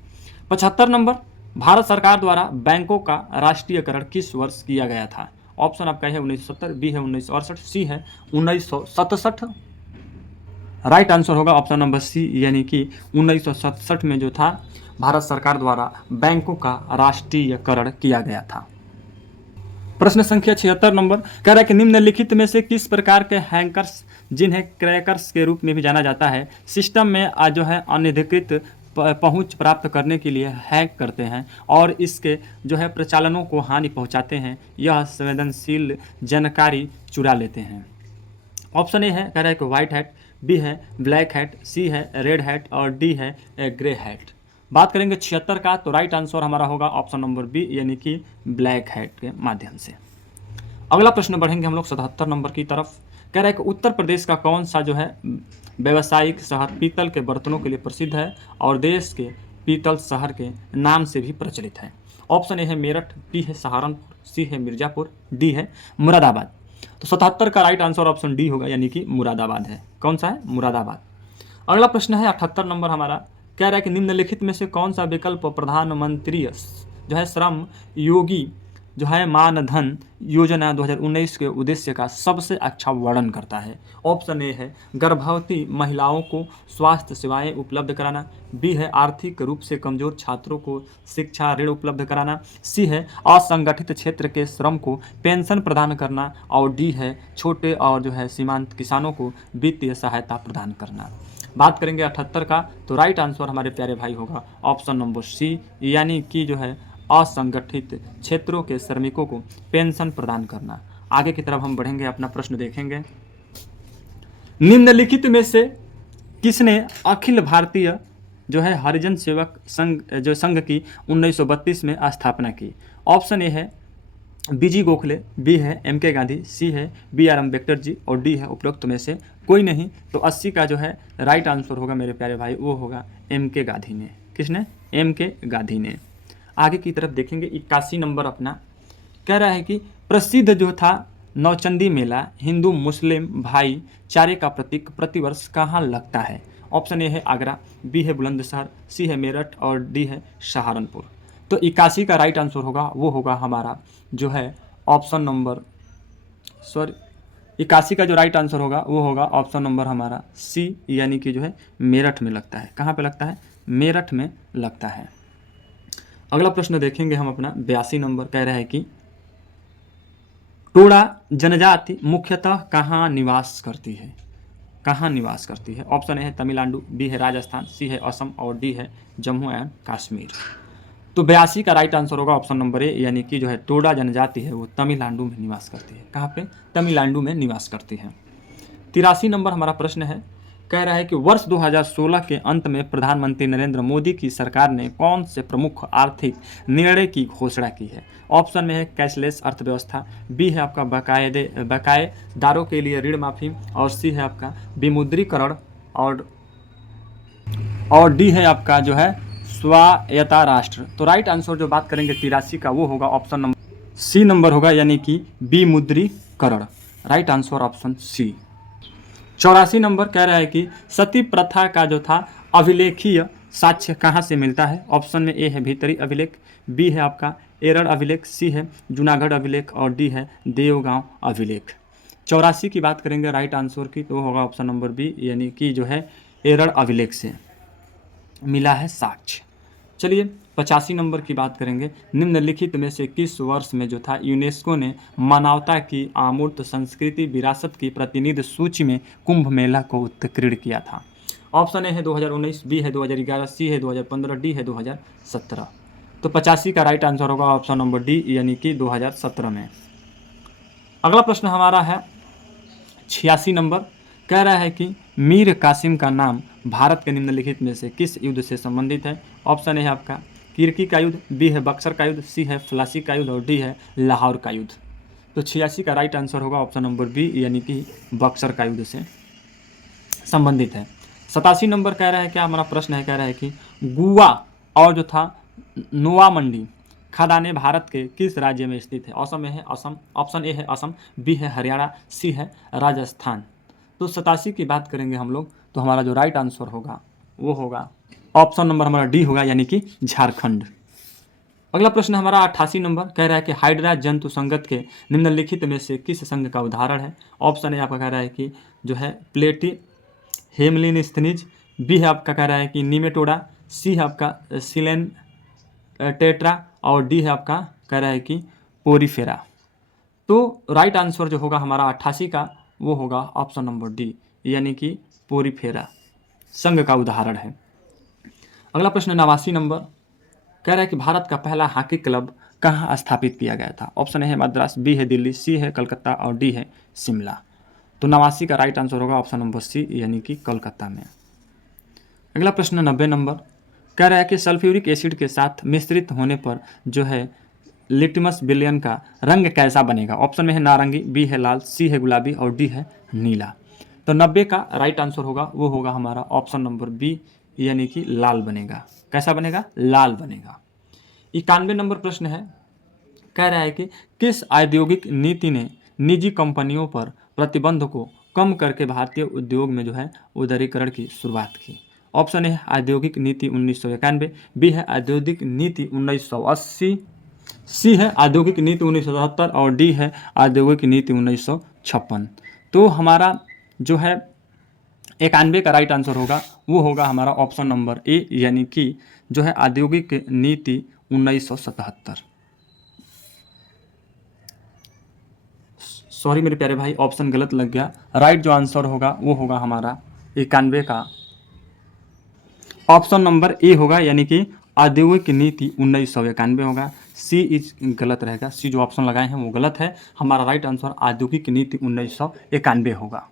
75 number, Bharat सरकार द्वारा बैंकों का राष्ट्रीयकरण किस वर्ष किया गया था। ऑप्शन आपका है 1970, बी है 1968, सी है 1967। राइट आंसर होगा ऑप्शन नंबर सी, यानी कि 1967 में जो था भारत सरकार द्वारा बैंकों का राष्ट्रीयकरण किया गया था। प्रश्न संख्या 76 नंबर, कह रहा है कि निम्नलिखित में से किस प्रकार के हैकर्स, जिन्हें क्रैकर्स के रूप में भी जाना जाता है, सिस्टम में जो है अनधिकृत पहुंच प्राप्त करने के लिए हैक करते हैं और इसके जो है प्रचालनों को हानि पहुंचाते हैं। यह संवेदनशील जानकारी चुरा लेते हैं। ऑप्शन ए है कह रहा है कि व्हाइट हैट, बी है ब्लैक हैट, सी है रेड हैट और डी है ग्रे हैट। बात करेंगे 76 का, तो राइट आंसर हमारा होगा ऑप्शन नंबर बी, यानी कि ब्लैक हैट के माध्यम से। अगला प्रश्न बढ़ेंगे हम लोग 77 नंबर की तरफ। कह रहा है कि उत्तर प्रदेश का कौन सा जो है व्यावसायिक शहर पीतल के बर्तनों के लिए प्रसिद्ध है और देश के पीतल शहर के नाम से भी प्रचलित है। ऑप्शन ए है मेरठ, बी है सहारनपुर, सी है मिर्जापुर, डी है मुरादाबाद। तो 77 का राइट आंसर ऑप्शन डी होगा, यानी कि मुरादाबाद है। कौन सा है? मुरादाबाद। अगला प्रश्न है 78 नंबर हमारा, कह रहा है कि निम्नलिखित में से कौन सा विकल्प प्रधानमंत्री जो है श्रम योगी जो है मानधन योजना 2019 के उद्देश्य का सबसे अच्छा वर्णन करता है। ऑप्शन ए है गर्भवती महिलाओं को स्वास्थ्य सेवाएं उपलब्ध कराना, बी है आर्थिक रूप से कमजोर छात्रों को शिक्षा ऋण उपलब्ध कराना, सी है असंगठित क्षेत्र के श्रम को पेंशन प्रदान करना और डी है छोटे और जो है सीमांत किसानों को वित्तीय सहायता प्रदान करना। बात करेंगे 78 का, तो राइट आंसर हमारे प्यारे भाई होगा ऑप्शन नंबर सी, यानी कि जो है असंगठित क्षेत्रों के श्रमिकों को पेंशन प्रदान करना। आगे की तरफ हम बढ़ेंगे, अपना प्रश्न देखेंगे। निम्नलिखित में से किसने अखिल भारतीय जो है हरिजन सेवक संघ की 1932 में स्थापना की। ऑप्शन ए है बीजी गोखले, बी है एम के गांधी, सी है बी आर अम्बेडकर जी और डी है उपरोक्त में से कोई नहीं। तो 80 का जो है राइट आंसर होगा मेरे प्यारे भाई, वो होगा एम के गांधी ने। किसने? एम के गांधी ने। आगे की तरफ देखेंगे 81 नंबर अपना, कह रहा है कि प्रसिद्ध जो था नौचंदी मेला हिंदू मुस्लिम भाईचारे का प्रतीक प्रतिवर्ष कहाँ लगता है? ऑप्शन ए है आगरा, बी है बुलंदशहर, सी है मेरठ और डी है सहारनपुर। तो 81 का राइट आंसर होगा वो होगा हमारा जो है ऑप्शन नंबर 81 का जो राइट आंसर होगा वो होगा ऑप्शन नंबर हमारा सी, यानी कि जो है मेरठ में लगता है। कहाँ पे लगता है? मेरठ में लगता है। अगला प्रश्न देखेंगे हम अपना 82 नंबर, कह रहा है कि टोडा जनजाति मुख्यतः कहाँ निवास करती है? कहाँ निवास करती है? ऑप्शन ए है तमिलनाडु, बी है राजस्थान, सी है असम और डी है जम्मू एंड कश्मीर। तो 82 का राइट आंसर होगा ऑप्शन नंबर ए, यानी कि जो है टोडा जनजाति है वो तमिलनाडु में निवास करती है। कहाँ पे? तमिलनाडु में निवास करती है। 83 नंबर हमारा प्रश्न है, कह रहा है कि वर्ष 2016 के अंत में प्रधानमंत्री नरेंद्र मोदी की सरकार ने कौन से प्रमुख आर्थिक निर्णय की घोषणा की है? ऑप्शन में है कैशलेस अर्थव्यवस्था, बी है आपका बकायेदारों के लिए ऋण माफी और सी है आपका विमुद्रीकरण और डी है आपका जो है स्वायत्ता राष्ट्र। तो राइट आंसर जो बात करेंगे 83 का वो होगा ऑप्शन नंबर सी नंबर होगा, यानी कि विमुद्रीकरण। Right answer option C. 84 number कह रहा है कि सती प्रथा का जो था अभिलेखीय साक्ष्य कहाँ से मिलता है? ऑप्शन में ए है भीतरी अभिलेख, बी है आपका एरड़ अभिलेख, सी है जूनागढ़ अभिलेख और डी है देवगांव अभिलेख। 84 की बात करेंगे राइट आंसर की तो होगा ऑप्शन नंबर बी, यानी कि जो है एरड़ अभिलेख से मिला है साक्ष्य। चलिए 85 नंबर की बात करेंगे, निम्नलिखित में से किस वर्ष में जो था यूनेस्को ने मानवता की अमूर्त संस्कृति विरासत की प्रतिनिधि सूची में कुंभ मेला को उत्कीर्ण किया था? ऑप्शन ए है 2019, बी है 2011, सी है 2015, डी है 2017। तो 85 का राइट आंसर होगा ऑप्शन नंबर डी, यानी कि 2017 में। अगला प्रश्न हमारा है 86 नंबर, कह रहा है कि मीर कासिम का नाम भारत के निम्नलिखित में से किस युद्ध से संबंधित है? ऑप्शन है आपका किरकी का युद्ध, बी है बक्सर का युद्ध, सी है फ्लासी का युद्ध और डी है लाहौर का युद्ध। तो 86 का राइट आंसर होगा ऑप्शन नंबर बी, यानी कि बक्सर का युद्ध से संबंधित है। 87 नंबर कह रहा है, क्या हमारा प्रश्न है, कह रहा है कि गुआ और जो था नोआ मंडी खदाने भारत के किस राज्य में स्थित है? ऑप्शन में है असम, ऑप्शन ए है असम, बी है हरियाणा, सी है राजस्थान। तो 87 की बात करेंगे हम लोग तो हमारा जो राइट आंसर होगा वो होगा ऑप्शन नंबर हमारा डी होगा, यानी कि झारखंड। अगला प्रश्न हमारा 88 नंबर कह रहा है कि हाइड्रा जंतु संगत के निम्नलिखित में से किस संघ का उदाहरण है? ऑप्शन ए आपका कह रहा है कि जो है प्लेटी हेमलिनस्थनीज, बी है आपका कह रहा है कि निमेटोडा, सी है आपका सिलेन टेट्रा और डी है आपका कह रहा है कि पोरीफेरा। तो राइट आंसर जो होगा हमारा 88 का वो होगा ऑप्शन नंबर डी, यानी कि पोरीफेरा संघ का उदाहरण है। अगला प्रश्न 89 नंबर कह रहा है कि भारत का पहला हॉकी क्लब कहाँ स्थापित किया गया था? ऑप्शन ए है मद्रास, बी है दिल्ली, सी है कलकत्ता और डी है शिमला। तो 89 का राइट आंसर होगा ऑप्शन नंबर सी, यानी कि कलकत्ता में। अगला प्रश्न 90 नंबर कह रहा है कि सल्फ्यूरिक एसिड के साथ मिश्रित होने पर जो है लिटमस विलयन का रंग कैसा बनेगा? ऑप्शन में है नारंगी, बी है लाल, सी है गुलाबी और डी है नीला। तो 90 का राइट आंसर होगा वो होगा हमारा ऑप्शन नंबर बी, यानी कि लाल बनेगा। कैसा बनेगा? लाल बनेगा। 91 नंबर प्रश्न है, कह रहा है कि किस औद्योगिक नीति ने निजी कंपनियों पर प्रतिबंध को कम करके भारतीय उद्योग में जो है उदारीकरण की शुरुआत की? ऑप्शन है औद्योगिक नीति 1991, बी है औद्योगिक नीति 1980, सी है औद्योगिक नीति 1977 और डी है औद्योगिक नीति 1956। तो हमारा जो है 91 का राइट आंसर होगा वो होगा हमारा ऑप्शन नंबर ए, यानी कि जो है औद्योगिक नीति 1977। सॉरी मेरे प्यारे भाई, ऑप्शन गलत लग गया। राइट जो आंसर होगा वो होगा हमारा 91 का ऑप्शन नंबर ए होगा, यानी कि औद्योगिक नीति 1991 होगा। सी इज गलत रहेगा, सी जो ऑप्शन लगाए हैं वो गलत है। हमारा राइट आंसर औद्योगिक नीति 1991 होगा।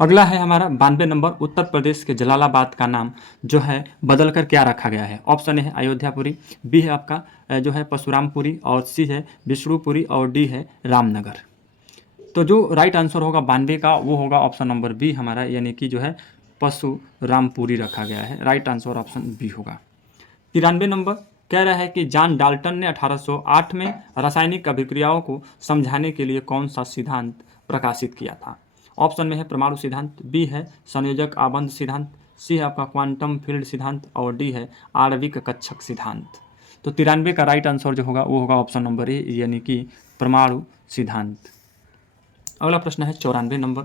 अगला है हमारा 92 नंबर, उत्तर प्रदेश के जलालाबाद का नाम जो है बदलकर क्या रखा गया है। ऑप्शन है अयोध्यापुरी, बी है आपका जो है परशुरामपुरी, और सी है विष्णुपुरी, और डी है रामनगर। तो जो राइट आंसर होगा 92 का वो होगा ऑप्शन नंबर बी हमारा, यानी कि जो है परशुरामपुरी रखा गया है। राइट आंसर ऑप्शन बी होगा। 93 नंबर कह रहा है कि जॉन डाल्टन ने 1808 में रासायनिक अभिक्रियाओं को समझाने के लिए कौन सा सिद्धांत प्रकाशित किया था। ऑप्शन में है परमाणु सिद्धांत, बी है संयोजक आबंध सिद्धांत, सी है आपका क्वांटम फील्ड सिद्धांत, और डी है आणविक कक्षक सिद्धांत। तो 93 का राइट आंसर जो होगा वो होगा ऑप्शन नंबर ए, यानी कि परमाणु सिद्धांत। अगला प्रश्न है 94 नंबर,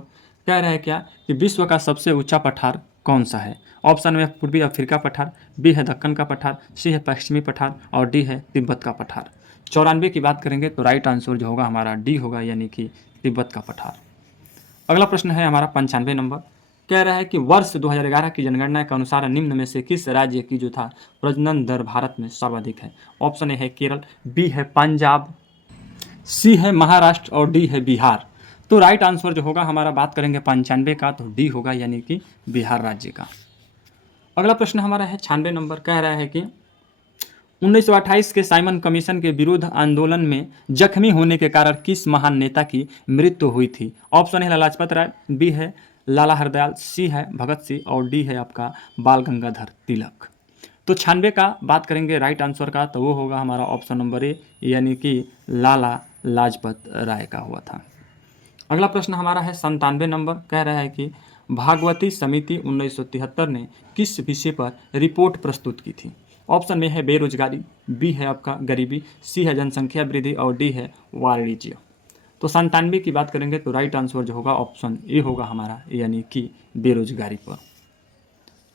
कह रहा है क्या कि विश्व का सबसे ऊंचा पठार कौन सा है। ऑप्शन में पूर्वी अफ्रीका पठार, बी है दक्कन का पठार, सी है पश्चिमी पठार, और डी है तिब्बत का पठार। 94 की बात करेंगे तो राइट आंसर जो होगा हमारा डी होगा, यानी कि तिब्बत का पठार। अगला प्रश्न है हमारा 95 नंबर, कह रहा है कि वर्ष 2011 की जनगणना के अनुसार निम्न में से किस राज्य की जो था प्रजनन दर भारत में सर्वाधिक है। ऑप्शन ए है केरल, बी है पंजाब, सी है महाराष्ट्र, और डी है बिहार। तो राइट आंसर जो होगा हमारा बात करेंगे 95 का तो डी होगा, यानी कि बिहार राज्य का। अगला प्रश्न हमारा है 96 नंबर, कह रहा है कि 1928 के साइमन कमीशन के विरोध आंदोलन में जख्मी होने के कारण किस महान नेता की मृत्यु हुई थी। ऑप्शन है लाला लाजपत राय, बी है लाला हरदयाल, सी है भगत सिंह, और डी है आपका बाल गंगाधर तिलक। तो 96 का बात करेंगे राइट आंसर का तो वो होगा हमारा ऑप्शन नंबर ए, यानी कि लाला लाजपत राय का हुआ था। अगला प्रश्न हमारा है 97 नंबर, कह रहा है कि भागवती समिति 1973 ने किस विषय पर रिपोर्ट प्रस्तुत की थी। ऑप्शन में है बेरोजगारी, बी है आपका गरीबी, सी है जनसंख्या वृद्धि, और डी है वाणिज्य। तो 97 की बात करेंगे तो राइट आंसर जो होगा ऑप्शन ए होगा हमारा, यानी कि बेरोजगारी पर।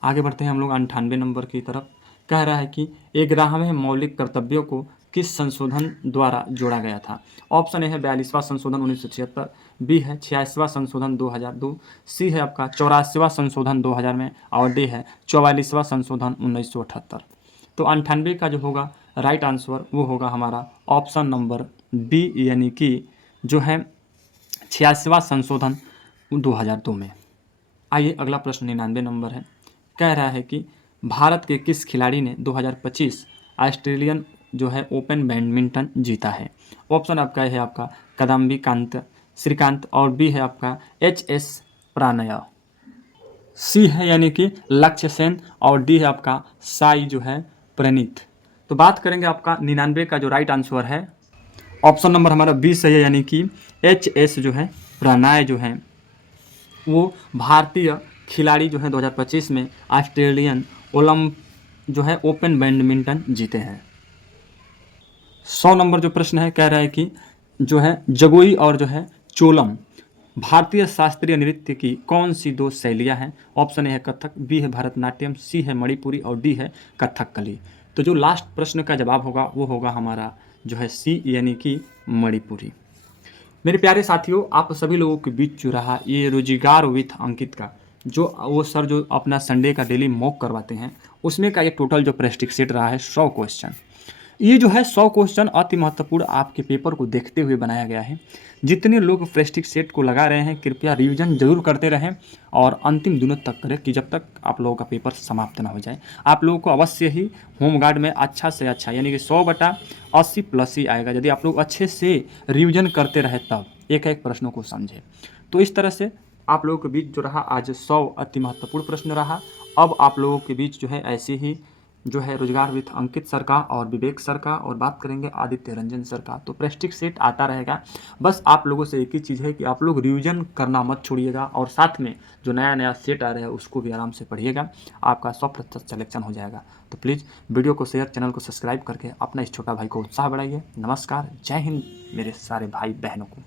आगे बढ़ते हैं हम लोग 98 नंबर की तरफ, कह रहा है कि 11वें मौलिक कर्तव्यों को किस संशोधन द्वारा जोड़ा गया था। ऑप्शन ए है 42वां संशोधन 1976, बी है 86वां संशोधन 2002, सी है आपका 84वां संशोधन 2000 में, और डी है 44वां संशोधन 1978। तो 98 का जो होगा राइट आंसर वो होगा हमारा ऑप्शन नंबर बी, यानी कि जो है 86वां संशोधन 2002 में। आइए अगला प्रश्न 99 नंबर है, कह रहा है कि भारत के किस खिलाड़ी ने 2025 ऑस्ट्रेलियन जो है ओपन बैडमिंटन जीता है। ऑप्शन आपका है आपका कदम्बी कांत श्रीकांत, और बी है आपका HS प्रणय, सी है यानी कि लक्ष्य सेन, और डी है आपका साई जो है प्रणीत। तो बात करेंगे आपका 99 का जो राइट आंसर है ऑप्शन नंबर हमारा 20 है, यानी कि HS जो है प्रणय जो है वो भारतीय खिलाड़ी जो है 2025 में ऑस्ट्रेलियन जो है ओपन बैडमिंटन जीते हैं। 100 नंबर जो प्रश्न है कह रहा है कि जो है जगोई और जो है चोलम भारतीय शास्त्रीय नृत्य की कौन सी दो शैलियाँ हैं। ऑप्शन ए है कथक, बी है भरतनाट्यम, सी है मणिपुरी, और डी है कथकली। तो जो लास्ट प्रश्न का जवाब होगा वो होगा हमारा जो है सी, यानी कि मणिपुरी। मेरे प्यारे साथियों, आप सभी लोगों के बीच जो रहा ये रोजगार विथ अंकित का जो वो सर जो अपना संडे का डेली मॉक करवाते हैं उसमें का ये टोटल जो प्रैक्टिस सेट रहा है 100 क्वेश्चन। ये जो है 100 क्वेश्चन अति महत्वपूर्ण आपके पेपर को देखते हुए बनाया गया है। जितने लोग प्रैक्टिस सेट को लगा रहे हैं कृपया रिवीजन जरूर करते रहें और अंतिम दिनों तक करें कि जब तक आप लोगों का पेपर समाप्त ना हो जाए। आप लोगों को अवश्य ही होमगार्ड में अच्छा से अच्छा यानी कि 100/80 प्लस ही आएगा यदि आप लोग अच्छे से रिवीजन करते रहे तब एक एक प्रश्नों को समझे। तो इस तरह से आप लोगों के बीच जो रहा आज 100 अति महत्वपूर्ण प्रश्न रहा। अब आप लोगों के बीच जो है ऐसे ही जो है रोजगार विथ अंकित सर का और विवेक सर का और बात करेंगे आदित्य रंजन सर का। तो प्रैक्टिस सेट आता रहेगा। बस आप लोगों से एक ही चीज़ है कि आप लोग रिवीजन करना मत छोड़िएगा और साथ में जो नया नया सेट आ रहा है उसको भी आराम से पढ़िएगा। आपका 100% सिलेक्शन हो जाएगा। तो प्लीज़ वीडियो को शेयर, चैनल को सब्सक्राइब करके अपना इस छोटा भाई को उत्साह बढ़ाइए। नमस्कार, जय हिंद मेरे सारे भाई बहनों को।